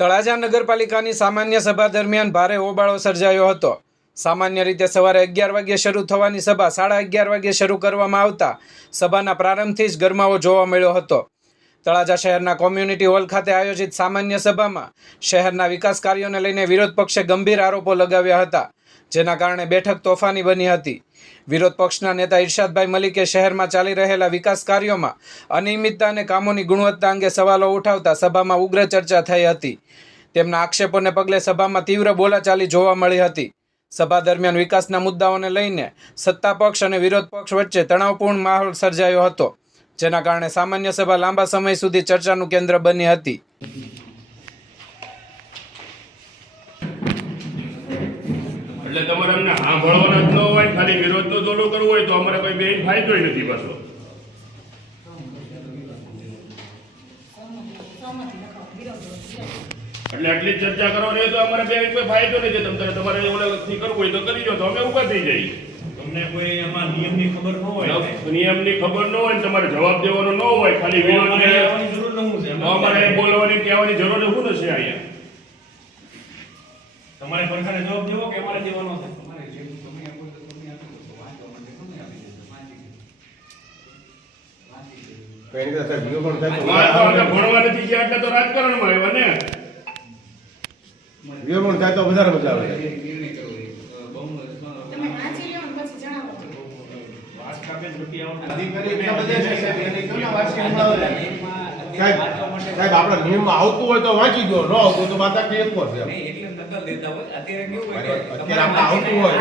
તળાજા નગરપાલિકાની સામાન્ય સભા દરમિયાન ભારે હોબાળો સર્જાયો હતો. સામાન્ય રીતે સવારે અગિયાર વાગ્યે શરૂ થવાની સભા સાડા અગિયાર વાગ્યે શરૂ કરવામાં આવતા સભાના પ્રારંભથી જ ગરમાવો જોવા મળ્યો હતો. તળાજા શહેરના કોમ્યુનિટી હોલ ખાતે આયોજિત સામાન્ય સભામાં શહેરના વિકાસ કાર્યોને લઈને વિરોધ પક્ષે ગંભીર આરોપો લગાવ્યા હતા. જેના કારણે બેઠક તોફાની બની હતી. વિરોધ પક્ષના નેતા ઇરશાદભાઈ મલિકે શહેરમાં ચાલી રહેલા વિકાસ કાર્યોમાં અનિયમિતતા અને કામોની ગુણવત્તા અંગે સવાલો ઉઠાવતા સભામાં ઉગ્ર ચર્ચા થઈ હતી. તેમના આક્ષેપોને પગલે સભામાં તીવ્ર બોલાચાલી જોવા મળી હતી. સભા દરમિયાન વિકાસના મુદ્દાઓને લઈને સત્તા પક્ષ અને વિરોધ પક્ષ વચ્ચે તણાવપૂર્ણ માહોલ સર્જાયો હતો, જેના કારણે સામાન્ય સભા લાંબા સમય સુધી ચર્ચાનું કેન્દ્ર બની હતી. એટલે તમારે અમને સાંભળવાના જ ન હોય ખાલી વિરોધનો દોડો કરવો હોય તો અમારે કોઈ બેન ફાયદો નથી પાછો. એટલે આટલી ચર્ચા કરવાની તો અમારે બે કોઈ ફાયદો નથી. તમને તમારે ઓલાથી કરવું હોય તો કરી દો. તો અમે ઊભા થઈ જઈએ. તમને કોઈ એમાં નિયમની ખબર ન હોય? નિયમની ખબર ન હોય ને તમારે જવાબ દેવાનો ન હોય ખાલી તો વિરોધ આવવાની જરૂર ન હોય અમારે બોલવાની કહેવાની જરૂર શું નથી અહીંયા તમારે પડખાને જવાબ દેવો કે અમારે દેવાનો છે? એની કરતા સાહેબ વીડિયો પણ થાય તો અમારે તો આપણે ભણવા નથી ગયા એટલે તો રાજકારણમાં આવ્યા ને. વીડિયો પણ થાય તો વધારે મજા આવે. તમે વાંચી જ. અધિકારી એટલા બધા છે સાહેબ એને વાંચી સંભળાવે? સાહેબ સાહેબ આપણા નિયમમાં આવતું હોય તો વાંચી દો ન આવતું તો માતા કે એક વર્ષ અત્યારે આપણે આવતું હોય.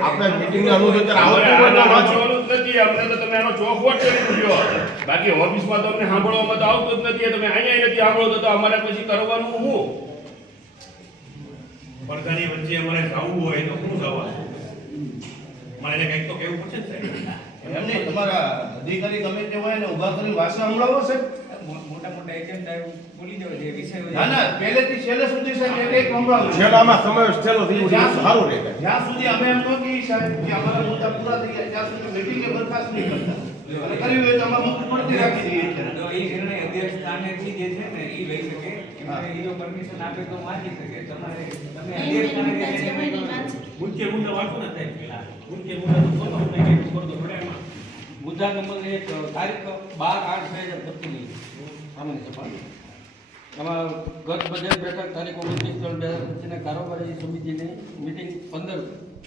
આપણે અનુસંધાન આવતું હોય તો જ નથી અમને તો તમે આનો ચોખવટ કરી દીધો બાકી ઓફિસમાં તો અમને સાંભળવામાં તો આવતું જ નથી તમે અહીંયા નથી સાંભળો તો અમારે પછી કરવાનું શું? પડખાની વચ્ચે અમારે જવું હોય તો શું જવાનું મારે એને કંઈક તો કહેવું પડશે ને સાહેબ. એમને તમારા અધિકારી ગમે તે હોય ને ઊભા કરી વાસણ સંભળાવો છે. મોટા મોટા એજન્ટ બોલી દેવા જે વિષય ના ના પહેલેથી છેલ્લે સુધી સાહેબ એક એક સંભળાવો. છેલ્લામાં સમાવેશ થયેલો થઈ જ્યાં ગયો સારું રહે સુધી જ્યાં સુધી અમે એમ ન કહીએ સાહેબ કે અમારા મુદ્દા પૂરા થઈ ગયા ત્યાં સુધી મીટિંગે બરખાસ્ત નહીં કરતા. અને કર્યું હોય તો અમારે મુક્ત પડતી રાખી દઈએ તો એ નિર્ણય અધ્યક્ષ સ્થાનેથી જે છે ને એ લઈ શકે. હા. એમને એ જો પરમિશન આપે તો વાંચી શકે. તમારે તમે અધ્યક્ષ સ્થાને. મુખ્ય મુદ્દા વાંચો ને સાહેબ પેલા. મુખ્ય મુદ્દા તો ખોટો હોય કે ખબર તો પડે એમાં મુદ્દા નંબર એક તારીખ બાર આઠ બે હજાર પચીસની. સામાન્ય સભા. આમાં ગત બજેટ બેઠક તારીખ ઓગણત્રીસ ત્રણ બે હજાર પચીસના કારોબારી સમિતિની મિટિંગ પંદર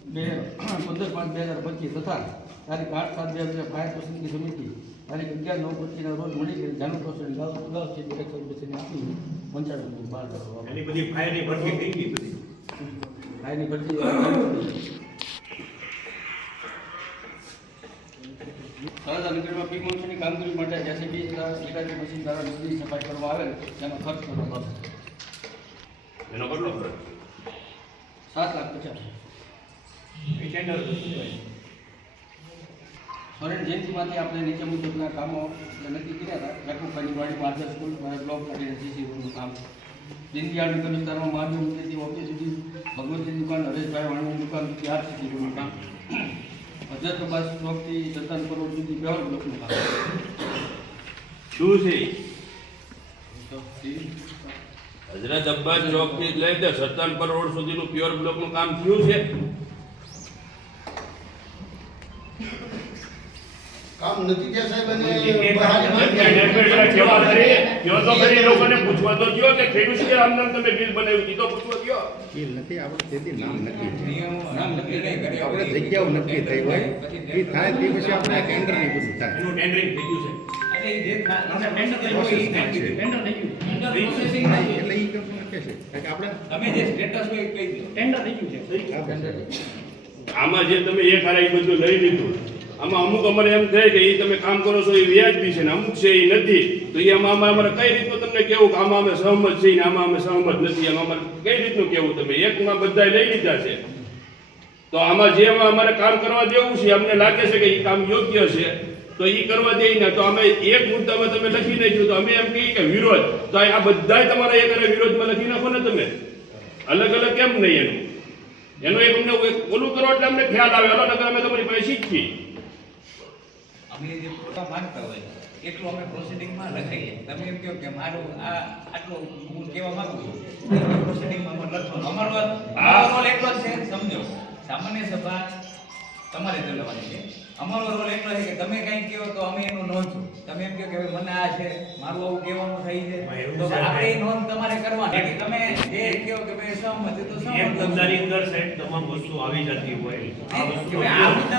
બે પંદર પાંચ બે હજાર પચીસ તથા તારીખ આઠ સાત બે હજાર ફાયર પસંદગી સમિતિ તારીખ અગિયાર નવ પચીસના રોજ મળી કરી જાણું પ્રોસેસ અગાઉ છે બેઠક સમિતિને આપી પંચાણું એની બધી ફાયરની ભરતી થઈ ગઈ બધી. ફાયરની બધી તળાજા નગરમાં પીક મોન્સૂનની કામગીરી માટે જેસીબી ઈટાચી મશીન દ્વારા નદીની સફાઈ કરવામાં આવેલ તેનો ખર્ચ કરવામાં આવશે. એનો કેટલો ખર્ચ? સાત લાખ પચાસ. સોરેન જયંતિમાંથી આપણે નીચે મુજબના કામો નક્કી કર્યા હતા. લખુભાઈની વાડી માધર સ્કૂલ બ્લોક કાઢીને સીસી રોડનું કામ. દીનદયાળ નગર વિસ્તારમાં મહાદેવ મંદિરથી ઓફિસ સુધી ભગવતીની દુકાન હરેશભાઈ વાણીની દુકાન સુધી આઠ સીસી રોડનું કામ. હજાર બસ ચોકથી સત્તાવન કરોડ સુધી બેવર બ્લોકનું કામ શું છે? હજરત અબ્બાસ ચોકથી લઈને સત્તાવન કરોડ સુધીનું પ્યોર બ્લોકનું કામ થયું છે. કામ નથી થયા સાહેબ અને લોકોને પૂછવા તો કયો કે ખેડૂત કે આમ નામ તમે બિલ બનાવ્યું તો પૂછવા કયો નથી આપણે તેથી નામ નક્કી નામ નક્કી નિર્ણય કરી આપણે જગ્યાઓ નક્કી થઈ હોય. એ થાય તે પછી આપણે ટેન્ડરની બધું થાય. એનું ટેન્ડરિંગ થઈ ગયું છે. ગયું ગયું. નહીં. ગયું. આમાં જે તમે એક હારે બધું લઈ લીધું આમાં અમુક અમારે એમ થાય કે એ તમે કામ કરો છો એ વ્યાજબી છે ને અમુક છે એ નથી. તો એ આમાં અમારે કઈ રીતનું તમને કેવું કે આમાં અમે સહમત છીએ ને આમાં અમે સહમત નથી? આમાં અમારે કઈ રીતનું કેવું તમે? એકમાં બધા લઈ લીધા છે. તો આમાં જે અમારે કામ કરવા દેવું છે, અમને લાગે છે કે એ કામ યોગ્ય છે, તો એ કરવા દે ને. તો અમે એક મુદ્દામાં તમે લખી નાખ્યું. તો અમે એમ કહીએ કે વિરોધ. તો આ બધાય તમારા એક વિરોધમાં લખી નાખો ને તમે. અલગ અલગ કેમ નહીં એનું? એનું એક અમને ઓલું કરો એટલે અમને ખ્યાલ આવે. અલગ અમે તમારી પાસે શીખીએ. અમે જે પ્રોગ્રામ માનતા હોય એટલું અમે પ્રોસિડિંગમાં લખાઈએ. તમે એમ કહો કે મારું આ આટલું હું કહેવા માંગુ છું? પ્રોસિડિંગમાં અમારે લખવાનું. અમારો અમારો એટલો છે સમજો. સામાન્ય સભા તમારે ચલાવવાની છે. અમારો રોલ એટલો છે કે તમે કઈ કહો તો અમે એનું નોંધો તમે એમ કહો કે ભાઈ મને આ છે મારું આવું કહેવાનું થઈ છે. તો આપણે એ નોંધ તમારે કરવાની. કે તમે જે કહો કે ભાઈ સહમત તો એક સહમત લખજો. અંદર સાહેબ તમામ વસ્તુ આવી જતી હોય. આ વસ્તુ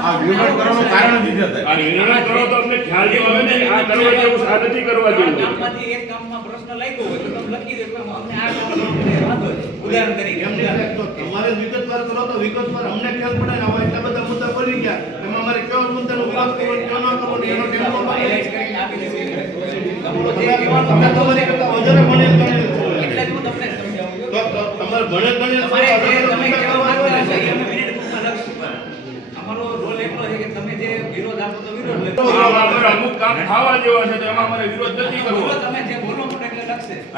આ વિવરણ કરવાનું કારણ જ છે આ નિર્ણય કરો તો અમને ખ્યાલ જેવો આવે ને આ કરવા જેવું આ નથી કરવા જેવું. કામમાંથી એક કામમાં પ્રશ્ન લાગ્યો હોય તો તમે લખી દો અમને આ કામ વાંધો ઉદાહરણ તરીકે. તમારે વિગતવાર કરો તો વિગતવાર અમને ખ્યાલ પડે ને આવા એટલા બધા મુદ્દા બની ગયા. એમાં અમારે મુદ્દાનો વિરોધ કરવો કયો ન કરવો એનો ટેમ્પો highlight કરીને આપી. તમારો તમારી તમારે તમારે. અમુક કામ થવા જેવા છે તો એમાં અમારે વિરોધ નથી કરવો. તમે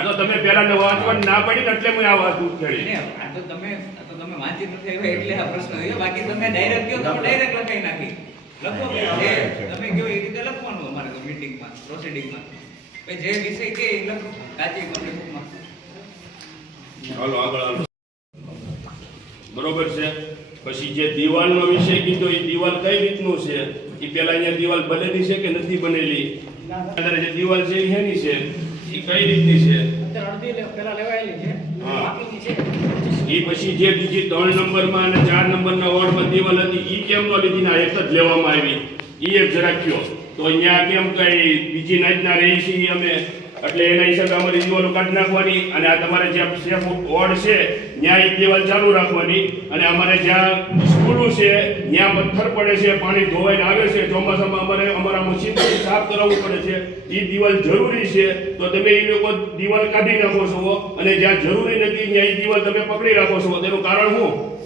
તો તમે પહેલા ને વાંચવાની ના પડી એટલે હું આ વાત આ તો તમે આ તો તમે વાંચી નથી આવ્યા એટલે આ પ્રશ્ન થયો. બાકી તમે ડાયરેક્ટ કયો તમે ડાયરેક્ટ લખાઈ નાખી. લખો તમે કયો એ રીતે લખવાનું અમારે તો મીટિંગમાં પ્રોસિડિંગમાં જે વિષય કે એ લખો કાચી નોટબુકમાં હાલો આગળ હાલો. બરોબર છે? પછી જે દિવાલનો વિષય કીધો એ દિવાલ કઈ રીતનું છે? એ પેલા અહીંયા દિવાલ બનેલી છે કે નથી બનેલી? અત્યારે જે દિવાલ છે એ હેની છે? એ કઈ રીતની છે? હા. એ પછી જે બીજી ત્રણ નંબરમાં અને ચાર નંબરના વોર્ડમાં દિવાલ હતી એ કેમ ન લીધી? ના એક જ લેવામાં આવી. એ એક જરાક કયો તો અહીંયા કેમ કઈ બીજી નાતના રહી છે અમે? એટલે એના હિસાબે અમારી દિવાલો કાઢી નાખવાની અને આ તમારે જે સેફ વોર્ડ છે ત્યાં એ દિવાલ ચાલુ રાખવાની અને અમારે જ્યાં સ્કૂલો છે, ત્યાં પથ્થર પડે છે, પાણી ધોવાઈને આવે છે, ચોમાસામાં અમારે અમારા મશીન સાફ કરાવવું પડે છે. એ દિવાલ જરૂરી છે, તો તમે એ લોકો દિવાલ કાઢી નાખો છો અને જ્યાં જરૂરી નથી, ત્યાં એ દિવાલ તમે પકડી રાખો છો તેનું કારણ શું?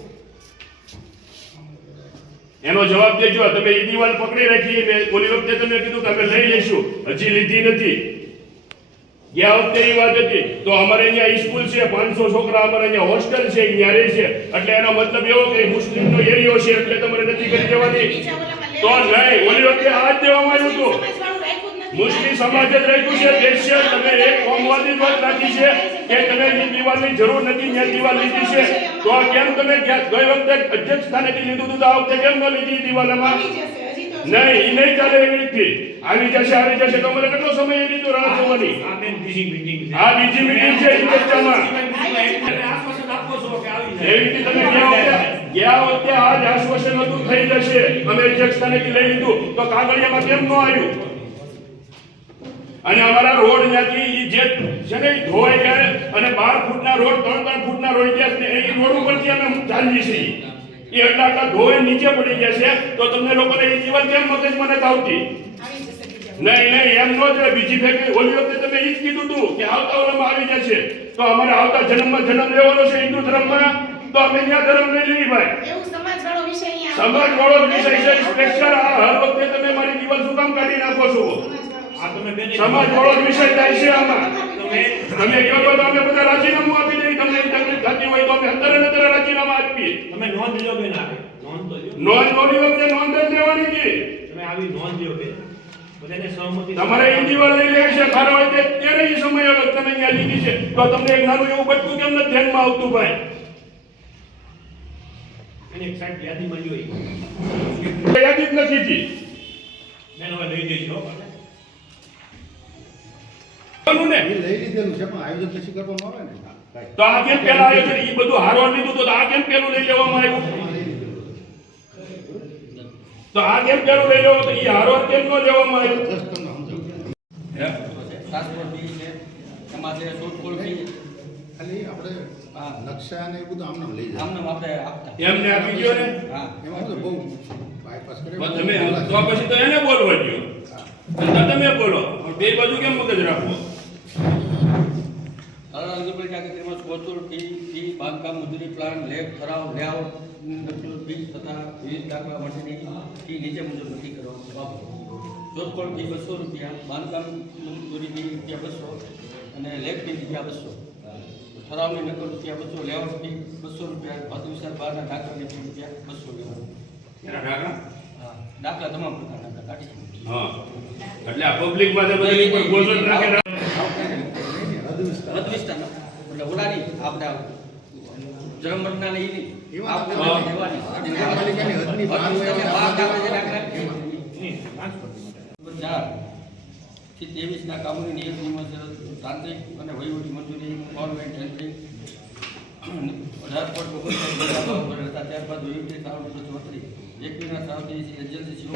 એનો જવાબ દેજો. તમે એ દિવાલ પકડી રાખી ઓલી વખતે તમે કીધું કે અમે લઈ લઈશું. હજી લીધી નથી. ગયા વખતે એ વાત હતી તો અમારે અહીંયા સ્કૂલ છે પાંચસો છોકરા અમારે અહીંયા હોસ્ટેલ છે અહીંયા રહે છે. એટલે એનો મતલબ એવો કે મુસ્લિમનો એરિયો છે એટલે તમારે નથી કરી દેવાની. તો નહીં ઓલી વખતે આ જ દેવામાં આવ્યું હતું. મુસ્લિમ સમાજ જ રાખ્યું છે સ્પેશિયલ તમે એક કોમવાદી વાત રાખી છે કે તમે દિવાલની જરૂર નથી ત્યાં દિવાલ લીધી છે. તો કેમ તમે ગઈ વખતે અધ્યક્ષ સ્થાનેથી લીધું હતું તો આ વખતે કેમ ન લીધી દિવાલમાં નહીં નહીં ચાલે એવી રીતથી આવી જશે આવી જશે તો મને કેટલો સમય એ રીતો રાહ જોવાની? આ બેન બીજી meeting છે. આ બીજી મીટિંગ છે ઈ ચર્ચામાં. એવી રીતે તમે ગયા વખતે ગયા વખતે આ જ આશ્વાસન હતું થઈ જશે. અમે અધ્યક્ષ સ્થાનેથી લઈ લીધું. તો કાગળિયામાં કેમ ન આવ્યું? અને અમારા રોડ ત્યાંથી જે છે ને ધોય અને બાર ફૂટના રોડ ત્રણ ત્રણ ફૂટના રોડ ગયા ને એ રોડ ઉપરથી અમે ચાલીએ છીએ. ઈ એટલા આટલા ધોવાઈ નીચે પડી જશે છે તો તમને લોકોને એ જીવન કેમ મગજ મને આવતી? નહીં નહીં એમ નો જ બીજી ફેક્ટરી ઓલી વખતે તમે એ જ કીધું હતું કે આવતા ઓલામાં આવી જશે. તો અમારે આવતા જન્મમાં જન્મ લેવાનો છે હિન્દુ ધર્મમાં. તો અમે ત્યાં ધર્મ લઈ ભાઈ. એવું સમાજવાળો વિષય અહીંયા સમાજ વાળો વિષય છે. સ્પેશિયલ આ હર વખતે તમે મારી દિવસ શું કામ કાઢી નાખો છો? આ તમે બેન સમાજ વાળો વિષય થાય છે આમાં. તમે તમે કહો તો અમે બધા રાજીનામું આપી દઈએ તમને થતી હોય તો અમે અંદર ને અંદરે રાજીનામા આપીએ. તમે નોંધ લો બેન આવે નોંધ તો લ્યો. નોંધ વખતે નોંધ જ લેવાની છે. તમે આવી નોંધ લ્યો બેન. તમારે એ લઈ લેવી છે ખારો હોય તે ત્યારે એ સમય અલગ તમે ત્યાં લીધી છે. તો તમને એક નાનું એવું બટકું કેમ નથી ધ્યાનમાં આવતું ભાઈ? એની એક સાઈડ યાદીમાં લ્યો યાદી જ નથી જી. બેન હવે લઈ જઈશ હો ને. લઈ લીધેલું છે પણ આયોજન પછી કરવામાં આવે ને. તો આ કેમ પેલા આવ્યો છે એ બધું હારવાર લીધું તો આ કેમ પેલું લઈ લેવામાં આવ્યું? તો આ કેમ પેલું લઈ લેવો તો એ હારો કેમ ન લેવામાં આવ્યું? ટ્રાન્સપોર્ટ ફી છે એમાં છે શોધખોળ ફી ખાલી આપણે હા. નકશા ને એ બધું આમને લઈ જાય આમને આપણે આપતા. એમને આપી ગયો ને? હા. એમાં શું બહુ બાયપાસ કરે તમે તો પછી તો એને બોલવા ગયો તમે બોલો. બે બાજુ કેમ મગજ રાખો? તારા અનુભવ કે તેમાં શોધખોળ ફી ફી બાંધકામ મજૂરી પ્લાન લેબ ઠરાવ લેઆઉટ ફી તથા વિવિધ દાખલા માટેની ફી નીચે મુજબ નક્કી કરવામાં બાબત શોધખોળ ફી બસો રૂપિયા બાંધકામ મજૂરી ફી રૂપિયા બસો અને લેબ ફી રૂપિયા બસો. ઠરાવની નકલ રૂપિયા બસો લેઆઉટ ફી બસો રૂપિયા વધુ વિસ્તાર બહારના દાખલાની ફી રૂપિયા બસો લેવાનું. દાખલા? તમામ પ્રકારના કાઢી હા. એટલે આ પબ્લિકમાં જે બધી કોઈ ગોઝો નાખે જે ઓલાની. નંબર ચારથી ત્રેવીસના કામોની નિયત નિયમો તાંત્રિક અને વહીવટી મંજૂરી ગવર્મેન્ટ ટેન્ડરિંગ અઢાર પોઈન્ટ ઓગણસાઠ હતા ત્યારબાદ વહીવટી કારણોસર ચોત્રીસ એકવીસના સાવથી એજન્સી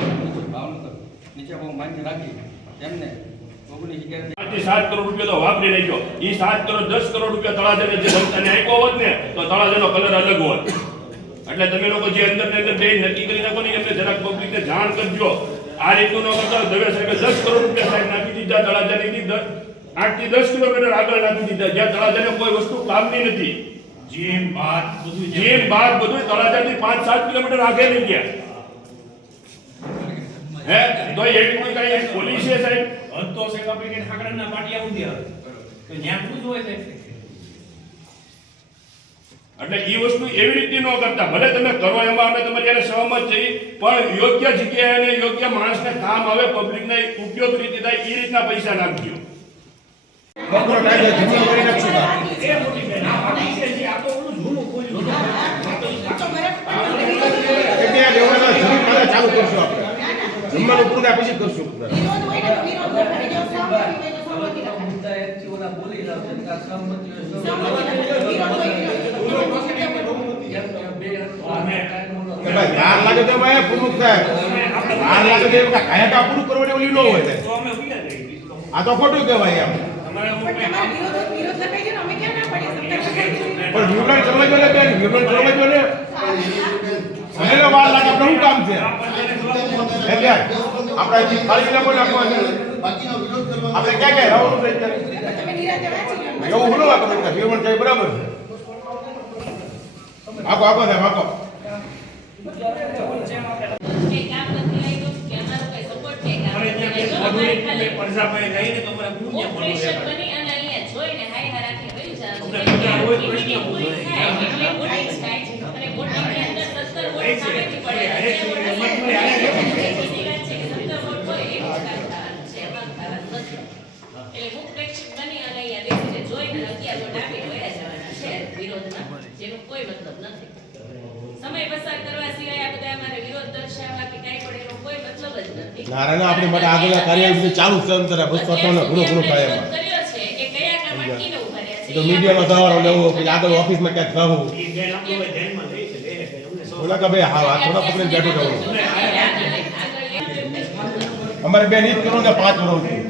ભાવનગર નીચે બહુ માન્ય રાખી તેમને સાત કરોડ રૂપિયા તો વાપરી નાખ્યો. એ સાત કરોડ દસ કરોડ રૂપિયા તળાજાને જે જનતાને આપ્યો હોત ને તો તળાજાનો કલર અલગ હોત. એટલે તમે લોકો જે અંદર ને અંદર જઈને નક્કી કરી નાખો ને એમને જરાક પબ્લિકને જાણ કરજો. આ રીતનું ન કરતા દવે સાહેબે દસ કરોડ રૂપિયા સાહેબ નાખી દીધા તળાજાની ની આઠથી દસ કિલોમીટર આગળ નાખી દીધા. જ્યાં તળાજાને કોઈ વસ્તુ કામની નથી. જેમ બાદ બધું જે- જે બાદ બધું તળાજાથી પાંચ સાત કિલોમીટર આગળ લઈ ગયા. હે? તો એટલું કઈ પોલીસ છે સાહેબ? હદ તો સાહેબ આપણે કે ઠાકરાના પાટિયા સુધી આવે. તો જ્યાં શું હોય છે. એટલે એ વસ્તુ એવી રીતે ન કરતા. ભલે તમે કરો એમાં અમે તમારી યારે સહમત થઈ પણ યોગ્ય જગ્યાએ અને યોગ્ય માણસને કામ આવે પબ્લિકને ઉપયોગ રીતે થાય એ રીતના પૈસા નાખજો. ચાલુ કરશું આપણે. જમવાનું પૂરું થાય પછી કરશું તો તો તો-. એમ ધાર લાગે તો એમાં એ પ્રમુખ ધાર લાગે તો કાંઈ કાંઈ કાંઈ પૂરું કરવાની ઓલી ન હોય. તો આ તો ખોટું કહેવાય એમ પણ ક્યાં. વિવરણ સમજો ને બેન વિવરણ સમજો ને મને વાર લાગે આપણે શું કામ છે આપણે હજી ખાલી વિરોધ કરવા આપણે ક્યાં ક્યાં રહેવાનું છે. એવું ભૂલો વાંકો બેટા થાય બરાબર આખો આખો સાહેબ ખાલી પડસાભાઈ રહીને તો પૂજ્ય પડવું ઓપરેશન એટલે હું પ્રેક્ષક બની અને અહીંયા બેસીને જોઈને અગિયાર વોટ આપીને વયા જવાના છે વિરોધમાં જેનો કોઈ મતલબ નથી. સમય પસાર કરવા સિવાય આ બધા અમારે વિરોધ દર્શાવવા કે કાંઈ પણ એનો કોઈ મતલબ જ નથી. નારાયણ આપણે માટે આગળ કાર્ય વિશે ચાલુ છે અંતર બસ તો ઘણું ઘણું થાય એમાં કર્યો છે કે કયા કામ કીને ઊભા રહ્યા છે તો મીડિયામાં સવારો લેવો પછી આગળ ઓફિસમાં ક્યાંક જવું બોલા કે ભાઈ હા થોડા પકડીને બેઠું રહેવું. અમારે બેન ઈ જ કરો ને પાંચ વર્ષથી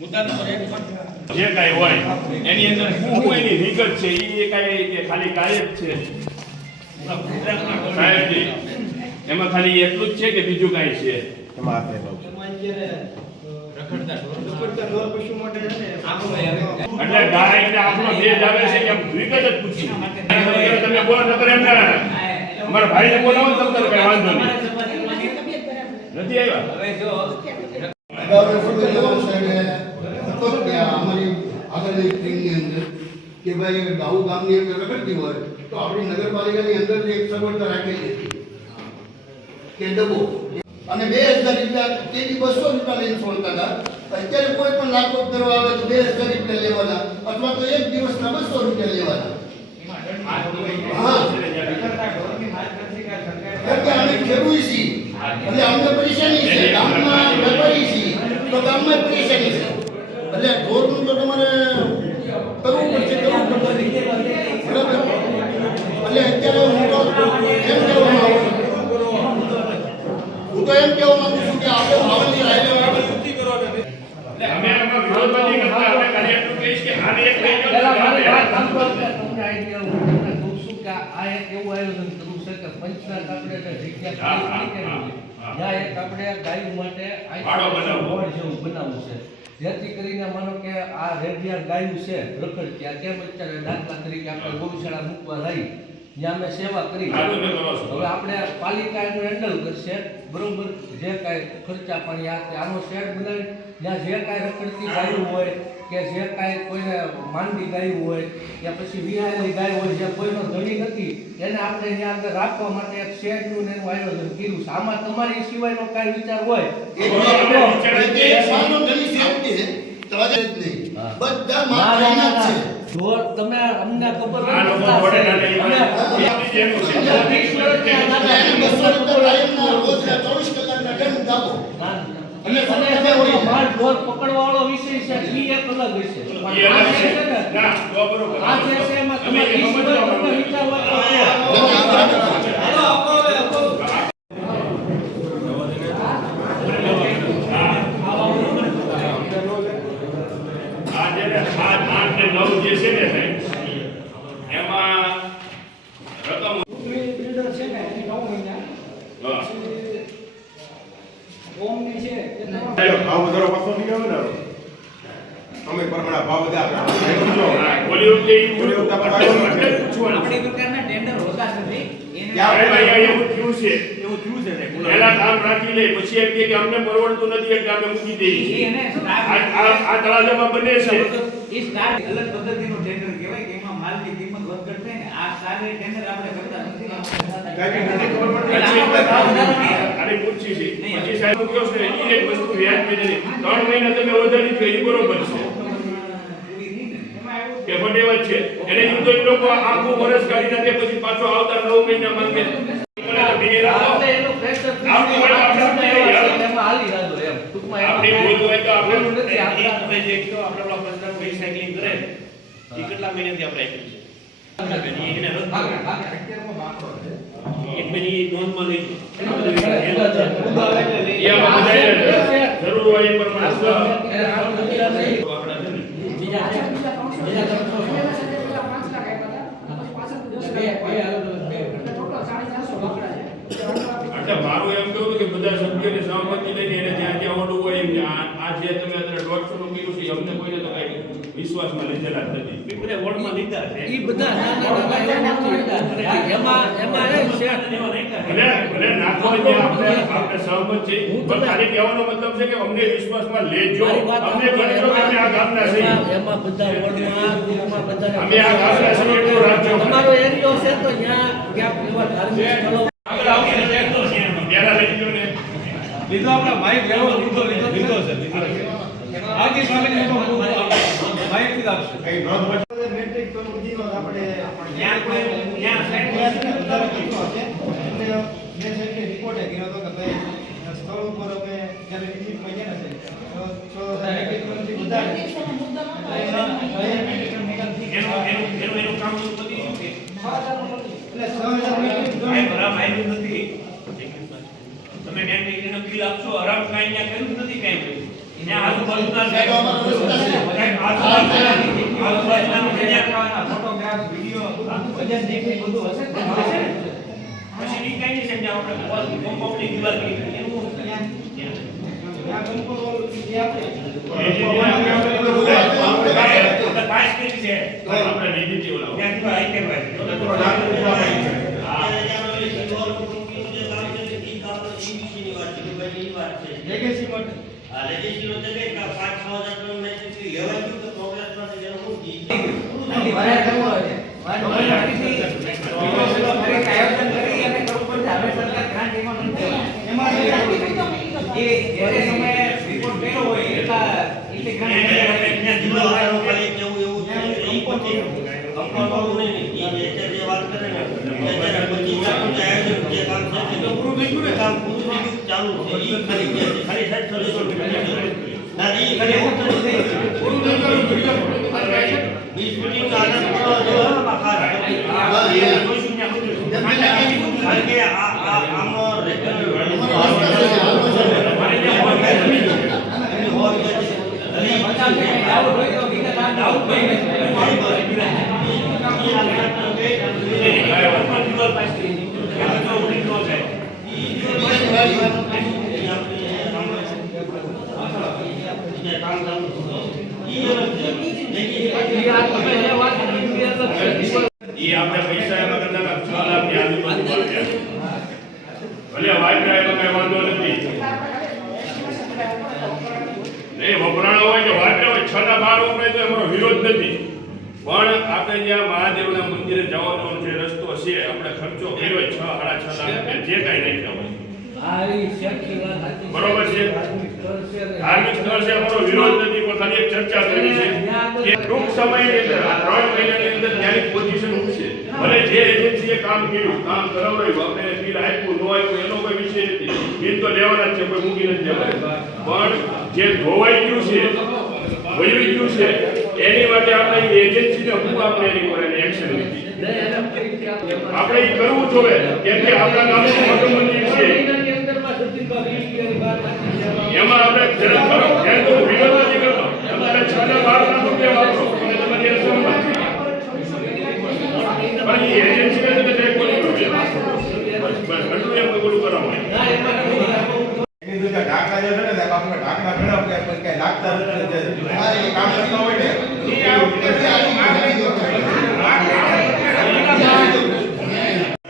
મુદ્દા નંબર એક જે કાંઈ હોય એની અંદર શું એની વિગત છે એ કાંઈ કે ખાલી કાંઈ છે. સાહેબજી એમાં ખાલી એટલું જ છે કે બીજું કાંઈ છે? એમાં એટલે ગાય એટલે આપણો દેશ આવે છે કે વિગત જ પૂછી તમે બોલો નકર એમ ના અમારા ભાઈને બોલાવો તમને કઈ વાંધો નહીં. નથી આવ્યા? હતો કે અમારી આગળની ટ્રેનની અંદર કે ભાઈ ગાઉ ગામની અંદર રખડતી હોય, તો આપણી નગરપાલિકાની અંદર એક સગવડતા રાખેલી હતી કે ડબો અને બે હજાર રૂપિયા તેથી બસો રૂપિયા લઈને છોડતા હતા. અત્યારે કોઈ પણ લાખો કરવા આવે તો બે હજાર રૂપિયા લેવાના, અથવા તો એક દિવસના બસો રૂપિયા લેવાના. હા. પરેશાની છે. ગામમાં પરેશાની છે. એટલે ઢોરનું તો તમારે કરવું પડશે કરવું પડશે. બરાબર. એટલે અત્યારે હું તો એમ કહેવા માંગુ હું તો એમ કહેવા માંગુ છું કે આપણે કે પંચનાથ આપણે કરી ગાયો માટે જેવું બનાવવું છે. જેથી કરીને માનો કે આ રેડિયા ગાયું છે રખડતી ત્યાં કેમ અત્યારે દાખલા તરીકે આપણે ગૌશાળા મૂકવા રહી જ્યાં અમે સેવા કરી. તમે. હવે આપણે પાલિકા એનું હેન્ડલ કરશે બરોબર? જે કાંઈ ખર્ચા પાણી આ આનો શેડ બનાવી જ્યાં જે કાંઈ રખડતી ગાયું હોય કે જે કાંઈ કોઈને માંડી ગાયું હોય કે પછી વિહાયેલી ગાય હોય જે કોઈનો ધણી નથી એને આપણે ત્યાં અંદર રાખવા માટે એક શેડનું ને એનું આયોજન કર્યું છે. આમાં તમારી સિવાયનો કાંઈ વિચાર હોય? તમારે જ નહીં. બધા છે. તમે અમને ખબર આ લોકો ના ચોવીસ કલાકના દંડ આપો. અને તમે જે ઓલો માલ ઢોર વિષય છે એક અલગ વિષય એ અલગ છે. છે ને, ના, તો બરોબર. આ છે એમાં તમે તો કહો. આ જે ને સાત, આઠ ને નવ જે છે ને સાહેબ, એમાં રકમ છે ને એ નવ મહિના ઓમની છે ભાવ વધારો પાછો ને તમે પ્રમાણે આપણે ટેન્ડર હોતા નથી ભાઈ, એવું થયું છે એવું થયું છે સાહેબ. પહેલા કામ રાખી લે પછી એમ કે અમને પરવડતું નથી એટલે અમે મૂકી દઈએ. આ તળાજામાં બને છે. એ સ્ટાર અલગ પદ્ધતિનો ટેન્ડર કહેવાય કે એમાં માલની કિંમત વધઘટ થાય ને આ સ્ટાર ટેન્ડર આપણે કરતા નથી. પૂછી છે. પછી સાહેબ છે એક વસ્તુ ત્રણ મહિના તમે વધારી તો એ બરોબર છે. કે ફટેવા છે. એને ઈ લોકો આખું વર્ષ કાઢી નાખે પછી પાછો આવતા નવ મહિના માંગે. ચારસો લાકડા છે. એટલે મારું એમ કેવું કે બધા સભ્યોની સહમતિ લઈને એને જ્યાં જ્યાં હોય એમ આ જે તમે અત્યારે દોઢસો નું કર્યું છે એ અમને કોઈને તો કઈ વિશ્વાસમાં લીધેલા જ નથી. એ લીધા છે. ઈ બધા નાના નાના એવું એમાં એમાં એ છે એવા નાખ્યા છે. ભલે ભલે નાખો ત્યાં આપણે આપણે સહમત છે પણ ખાલી કહેવાનો મતલબ છે કે અમને વિશ્વાસમાં લેજો. અમને ગણજો કે અમે આ ગામના છીએ. એમાં એમાં બધા વોર્ડમાં ગ્રુપમાં બધાને અમે આ ગામના છીએ એટલું રાખજો. તમારો એરિયો છે તો ત્યાં ક્યાંક એવા ધાર્મિક સ્થળો આગળ આવશે તો છે પહેલા લઈ ગયો ને લીધો આપણે માઇક લેવો લીધો લીધો લીધો છે સ્વામી આપશે. કંઈ નોંધ હોય જ્યાં કોઈ- જ્યાં સાહેબ એનું એનું એનું એનું કામ બધું પતી ગયું કે? કાંઈ ભરામ આવ્યું નથી. તમે બિલ આપશો? આરામ કાંઈ ત્યાં કર્યું નથી કાંઈ. ત્યાં આજુબાજુના સાહેબ- આજુબાજુના- ફોટોગ્રાફ વિડિયો બધું હશે પછી ની કઈ નહીં સમજાવ આપણે કોમ્પાઉન્ડની દિવાલ કરી એનું લેગેસી માટે આ લેગેસી માટે કે 5 6000 solution ના ઈ ખાલી એવું જ નથી થઈ ગયું. પૂરું થઈ ગયું વીડિયો ઈ shooting નો આનંદ માણવા જવામાં ખાસ હા, એ. આપણે પૈસા કરતા આજુબાજુ ભલે એમાં કઈ વાંધો નથી. નહીં વપરાણો હોય કે હોય છ ના બાર વપરાય તો વિરોધ નથી. પણ આપણે જ્યાં મહાદેવના મંદિરે જવાનો જે રસ્તો છે આપણે ખર્ચો કર્યો છ સાડા છ લાખ રૂપિયા જે કાંઈ નાખ્યા હોય. બરોબર છે? ધાર્મિક સ્થળ છે. વિરોધ નથી પણ ખાલી એક ચર્ચા કરી છે કે ટૂંક સમયની અંદર આ ત્રણ મહિનાની અંદર ત્યાંની પોઝિશન ઉઠશે ભલે જે એજન્સીએ કામ કર્યું કામ કરાવડાવ્યું આપણે બિલ આપ્યું ન આપ્યું એનો કોઈ વિષય નથી. બિલ તો લેવાના જ છે કોઈ મૂકી નથી જવાય પણ જે ધોવાઈ ગયું છે વયું ગયું છે એની માટે આપણે એજન્સીને હું આપણે એની પર એક્શન લીધી આપણે એ કરવું જોઈએ કેમ કે આપણા ગામનું મોટું મંદિર છે. એમાં આપણે જરા કરો ધ્યાન તો વિરોધ નથી કરતો તમારે છ ને બાર લાખ રૂપિયા વાપરો. અને તમારી સમજ પણ એ એજન્સીને તમે કંઈ કરો બસ બસ એમ બોલું કરાવવાનું ઢાંકણા જે છે ને સાહેબ આપણે ઢાંકણા ભેળા કે કોઈ કઈ લાગતા કામ કરતા હોય ને એ આ વખતે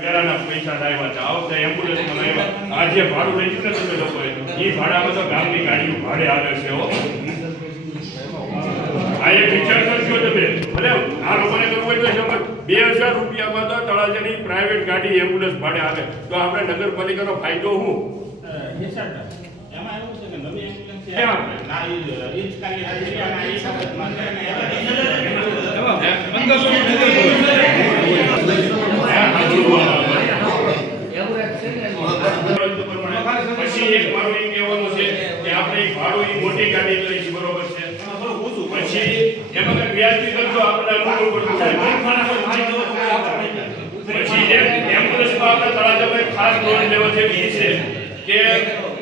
વેરાના પૈસા લાવ્યા છે આ વખતે એમ્બ્યુલન્સમાં લાવ્યા આ જે ભાડું લઈ છે ને તમે લોકોએ એ ભાડામાં તો ગામની ગાડીઓ ભાડે આવે છે હો આ એક વિચાર કરજો તમે ભલે આ લોકોને કરવું હોય તો સમજ બે હજાર રૂપિયામાં તો તળાજાની પ્રાઇવેટ ગાડી એમ્બ્યુલન્સ ભાડે આવે. તો આપણે નગરપાલિકાનો ફાયદો શું? એમાં ક્યાં આપણે? પછી એક મારું એમ કહેવાનું છે કે આપણે એક ભાડું ઈ મોટી ગાડી લઈ છે બરોબર છે પછી એમાં કંઈક વ્યાજબી ખર્ચો આપણે અનુકૂળ પડતું થાય પછી એક એમ્બ્યુલન્સમાં આપણે તળાજામાં એક ખાસ નોંધ લેવા જેવી છે કે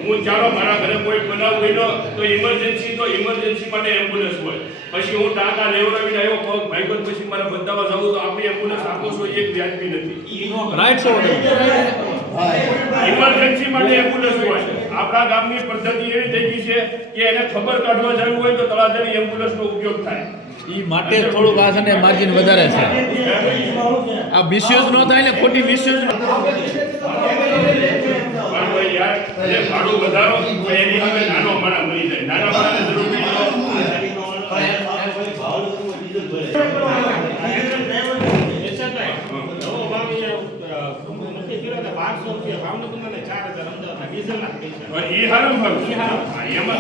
હું ચાલો મારા ઘરે કોઈ બનાવ બન્યો તો ઇમરજન્સી તો ઇમરજન્સી માટે એમ્બ્યુલન્સ હોય. પછી હું ટાંકા લેવડાવીને આવ્યો પગ ભાઈબંધ પછી મારે બધામાં જવું તો આપણી એમ્બ્યુલન્સ આપો છો એક વ્યાજબી નથી. ઇમરજન્સી માટે એમ્બ્યુલન્સ હોય. આપણા ગામની પદ્ધતિ એવી થઈ ગઈ છે કે એને ખબર કાઢવા જવું હોય તો તળાજાની એમ્બ્યુલન્સનો ઉપયોગ થાય. ઈ માટે થોડું આ છે ને માર્જિન વધારે છે આ મિસયુઝ ન થાય ને ખોટી મિસયુઝ ભાઈ યાર જે ભાડું વધારો તો ડીઝલ ના પૈસા એમાં